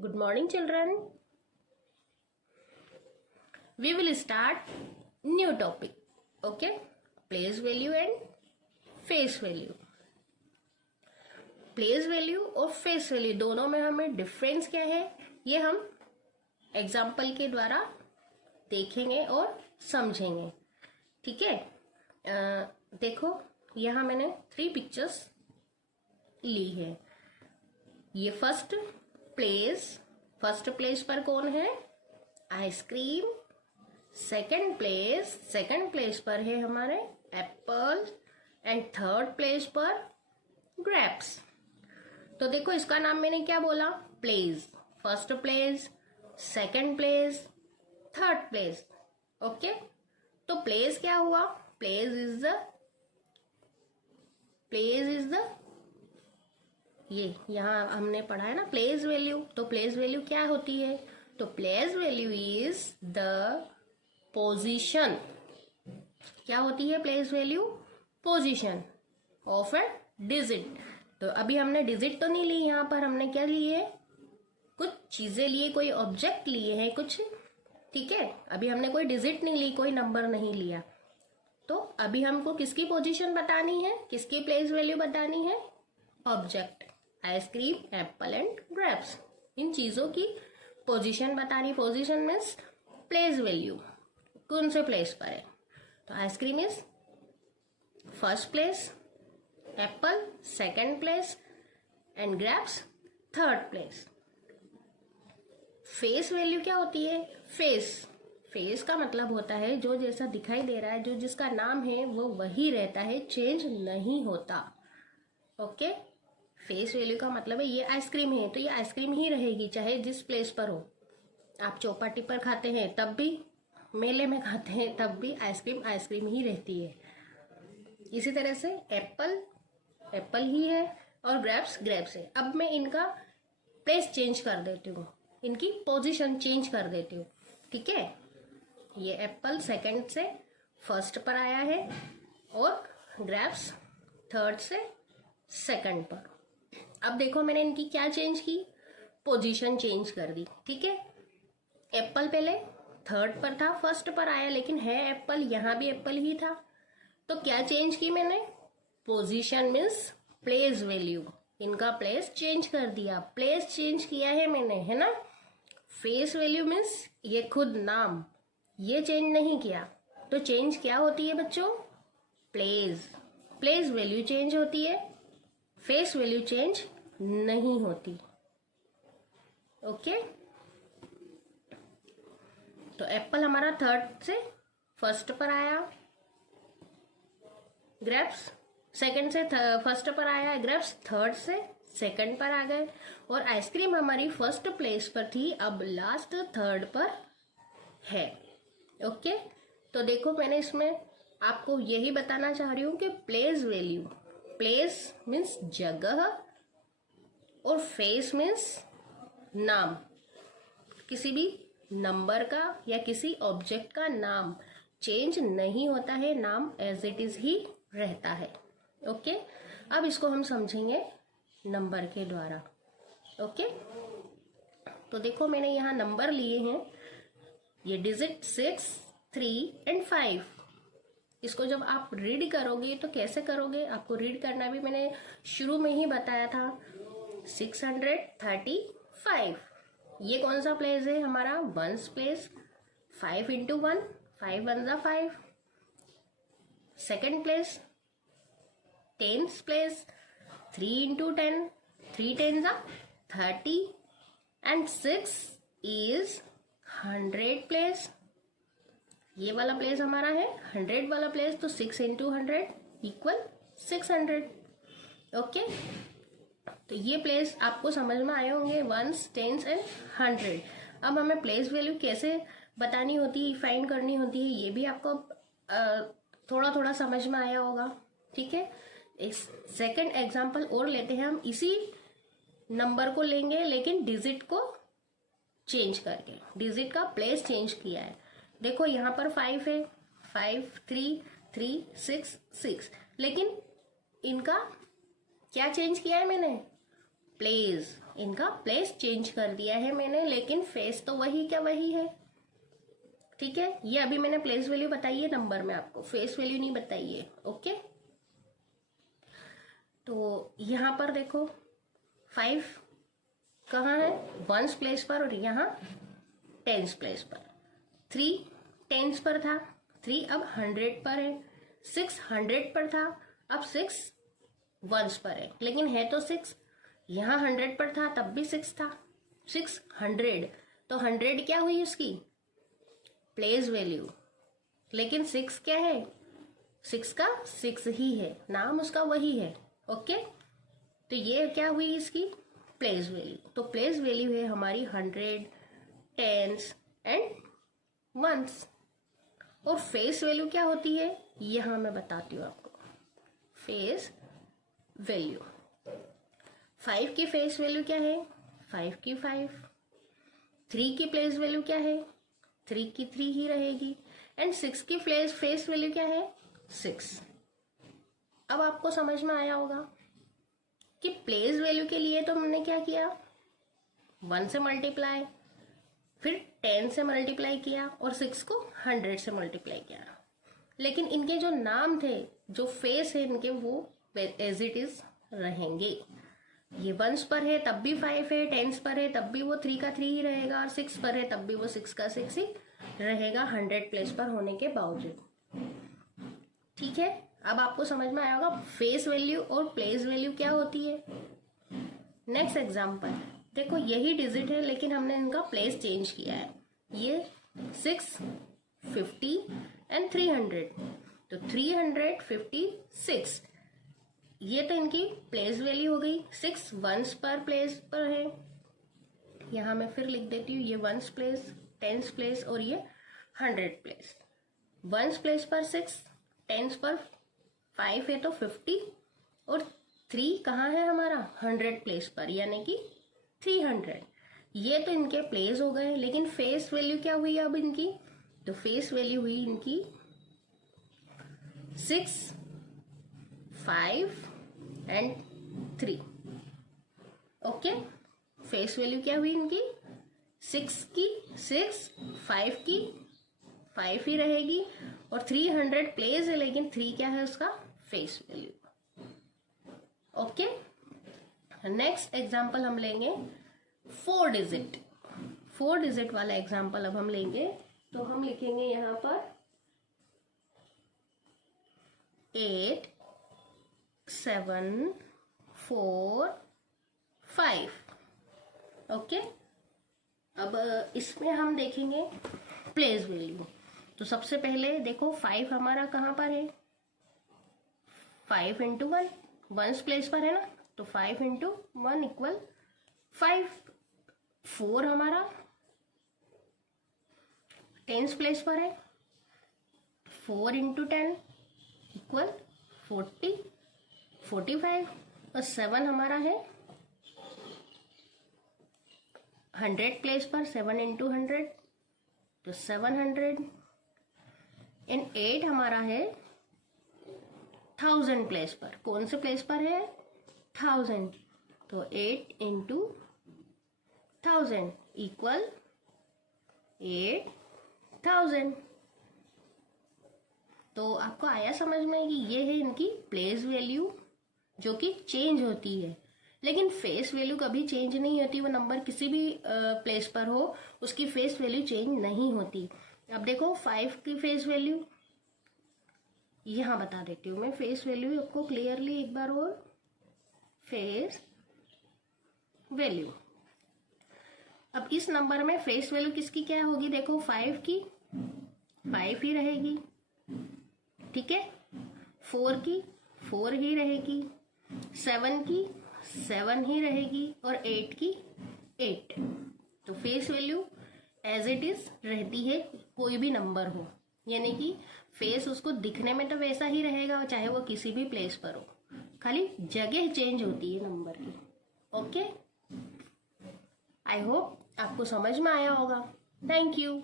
Good morning, children. We will start new topic. Okay? Place value and face value. Place value और face value दोनों में हमें difference क्या है ये हम एग्जाम्पल के द्वारा देखेंगे और समझेंगे. ठीक है. देखो यहाँ मैंने 3 पिक्चर्स ली है. ये फर्स्ट प्लेस पर कौन है? आइसक्रीम. सेकंड प्लेस पर है हमारे एप्पल एंड थर्ड प्लेस पर ग्रेप्स. तो देखो इसका नाम मैंने क्या बोला? Place. First place, second place, third place. Okay. तो प्लेस क्या हुआ? प्लेस इज द ये यहाँ हमने पढ़ा है ना प्लेस वैल्यू. तो प्लेस वैल्यू क्या होती है? तो place value is the position. क्या होती है place value? Position of A digit. तो अभी हमने डिजिट तो नहीं ली, यहाँ पर हमने क्या लिए? कुछ चीजें लिए, कोई ऑब्जेक्ट लिए हैं कुछ. ठीक है. अभी हमने कोई डिजिट नहीं ली, कोई नंबर नहीं लिया. तो अभी हमको किसकी पोजीशन बतानी है, किसकी प्लेस वैल्यू बतानी है? Object ice cream, apple and grapes. इन चीजों की पोजीशन बतानी. पोजीशन मीन्स प्लेस वैल्यू, कौन से प्लेस पर है. तो ice cream is first place, Apple second place and grapes third place. Face value क्या होती है? फेस का मतलब होता है जो जैसा दिखाई दे रहा है, जो जिसका नाम है वो वही रहता है, चेंज नहीं होता. ओके. फेस वैल्यू का मतलब है ये आइसक्रीम है तो ये आइसक्रीम ही रहेगी चाहे जिस प्लेस पर हो. आप चौपाटी पर खाते हैं तब भी, मेले में खाते हैं तब भी आइसक्रीम ही रहती है. इसी तरह से एप्पल ही है और ग्रेप्स है. अब मैं इनका प्लेस चेंज कर देती हूँ, इनकी पोजीशन चेंज कर देती हूँ. ठीक है. ये एप्पल सेकंड से फर्स्ट पर आया है और ग्रेप्स थर्ड से सेकंड पर. अब देखो मैंने इनकी क्या चेंज की? पोजीशन चेंज कर दी. ठीक है. एप्पल पहले थर्ड पर था, फर्स्ट पर आया, लेकिन है एप्पल, यहाँ भी एप्पल ही था. तो क्या चेंज की मैंने? Position means place value. इनका प्लेस चेंज कर दिया, प्लेस चेंज किया है मैंने, है ना. फेस वैल्यू मीन्स ये खुद नाम, ये चेंज नहीं किया. तो चेंज क्या होती है बच्चों? प्लेस वैल्यू चेंज होती है, फेस वैल्यू चेंज नहीं होती. ओके. तो एप्पल हमारा थर्ड से फर्स्ट पर आया, ग्रेप्स सेकंड से फर्स्ट पर आया, ग्रेप्स थर्ड से सेकंड पर आ गए. और आइसक्रीम हमारी फर्स्ट प्लेस पर थी, अब लास्ट थर्ड पर है. ओके. तो देखो मैंने इसमें आपको यही बताना चाह रही हूं कि प्लेस वैल्यू, प्लेस मीन्स जगह और फेस मीन्स नाम. किसी भी नंबर का या किसी ऑब्जेक्ट का नाम चेंज नहीं होता है, नाम एज इट इज ही रहता है. ओके. अब इसको हम समझेंगे नंबर के द्वारा. ओके. तो देखो मैंने यहाँ नंबर लिए हैं, ये डिजिट 6, 3 एंड 5. इसको जब आप रीड करोगे तो कैसे करोगे? आपको रीड करना भी मैंने शुरू में ही बताया था. 635. ये कौन सा प्लेस है हमारा? Ones place. 5 इंटू 1, 5 1 जा 5. Second place tens place. 3 into 10, 3 10 जा 30 एंड 6 इज 100 प्लेस. ये वाला प्लेस हमारा है 100 वाला प्लेस. तो 6 इंटू 100 इक्वल 600. ओके. तो ये प्लेस आपको समझ में आए होंगे, वंस, टेंस एंड 100. अब हमें प्लेस वैल्यू कैसे बतानी होती है, फाइंड करनी होती है, ये भी आपको थोड़ा थोड़ा समझ में आया होगा. ठीक है. एक सेकंड एग्जांपल और लेते हैं हम. इसी नंबर को लेंगे लेकिन डिजिट को चेंज करके, डिजिट का प्लेस चेंज किया है. देखो यहाँ पर 5 है, 5 3 3 6 6, लेकिन इनका क्या चेंज किया है मैंने? प्लेस. इनका प्लेस चेंज कर दिया है मैंने, लेकिन फेस तो वही क्या वही है। ठीक है, ये अभी मैंने प्लेस वैल्यू बताई है नंबर में, आपको फेस वैल्यू नहीं बताई है। ओके, तो यहां पर देखो 5 कहाँ है, वंस प्लेस पर, और यहाँ टेंस प्लेस पर। 3 टेंस पर था, 3 अब 100 पर है। 6 100 पर था, अब 6 वंस पर है, लेकिन है तो 6। यहाँ 100 पर था तब भी 6 था, 6 100, तो 100 क्या हुई उसकी प्लेस वैल्यू, लेकिन 6 क्या है, 6 का 6 ही है, नाम उसका वही है। ओके, तो ये क्या हुई इसकी प्लेस वैल्यू। तो प्लेस वैल्यू है हमारी 100, टेंस एंड वंस। और फेस वैल्यू क्या होती है, यहां मैं बताती हूँ आपको। फेस वैल्यू 5 की फेस वैल्यू क्या है, 5 की 5। 3 की प्लेस वैल्यू क्या है, 3 की 3 ही रहेगी। एंड 6 की फेस वैल्यू क्या है, 6। अब आपको समझ में आया होगा कि प्लेस वैल्यू के लिए तो हमने क्या किया, 1 से मल्टीप्लाई, फिर 10 से मल्टीप्लाई किया, और 6 को 100 से मल्टीप्लाई किया। लेकिन इनके जो नाम थे, जो फेस है इनके, वो एज इट इज रहेंगे। ये वंस पर है तब भी 5 है, टेंस पर है तब भी वो 3 का 3 ही रहेगा, और 6 पर है तब भी वो 6 का 6 ही रहेगा, 100 प्लेस पर होने के बावजूद। ठीक है, अब आपको समझ में आया होगा फेस वैल्यू और प्लेस वैल्यू क्या होती है। नेक्स्ट एग्जांपल देखो, यही डिजिट है लेकिन हमने इनका प्लेस चेंज किया है। ये 6, 50 एंड 300, तो 356, ये तो इनकी प्लेस वैल्यू हो गई। 6 वंस पर प्लेस पर है, यहां मैं फिर लिख देती हूँ, ये वंस प्लेस, टेंस प्लेस, और ये 100 प्लेस। वंस प्लेस पर 6, टेंस पर 5 है तो 50, और 3 कहाँ है हमारा 100 प्लेस पर, यानी कि 300। ये तो इनके प्लेस हो गए, लेकिन फेस वैल्यू क्या हुई अब इनकी, तो फेस वैल्यू हुई इनकी 6, 5 एंड 3। ओके, फेस वैल्यू क्या हुई इनकी 6 की 6, 5 की 5 ही रहेगी, और 300 प्लेस है, लेकिन 3 क्या है उसका face value. Okay, next example हम लेंगे 4 डिजिट। 4 डिजिट वाला एग्जांपल अब हम लेंगे, तो हम लिखेंगे यहां पर 8 7 4 5। ओके, अब इसमें हम देखेंगे प्लेस वैल्यू। तो सबसे पहले देखो 5 हमारा कहाँ पर है, 5 इंटू 1, वंस प्लेस पर है ना, तो 5 इंटू 1 इक्वल 5। 4 हमारा टेंस प्लेस पर है, 4 इंटू 10 इक्वल 40, 45, और 7 हमारा है 100 प्लेस पर, 7 इंटू 100 तो 700। एंड 8 हमारा है 1000 प्लेस पर, कौन से प्लेस पर है 1000, तो 8 इंटू 1000 इक्वल 8000। तो आपको आया समझ में कि ये है इनकी प्लेस वैल्यू जो कि चेंज होती है, लेकिन फेस वैल्यू कभी चेंज नहीं होती। वो नंबर किसी भी प्लेस पर हो, उसकी फेस वैल्यू चेंज नहीं होती। अब देखो 5 की फेस वैल्यू यहां बता देती हूँ मैं, फेस वैल्यू आपको क्लियरली एक बार और। फेस वैल्यू, अब इस नंबर में फेस वैल्यू किसकी क्या होगी, देखो 5 की 5 ही रहेगी, ठीक है, 4 की 4 ही रहेगी, 7 की 7 ही रहेगी, और 8 की 8। तो face value as it is रहती है, कोई भी नंबर हो, यानी कि फेस उसको दिखने में तो वैसा ही रहेगा चाहे वो किसी भी प्लेस पर हो, खाली जगह चेंज होती है नंबर की। ओके, आई होप आपको समझ में आया होगा। Thank you.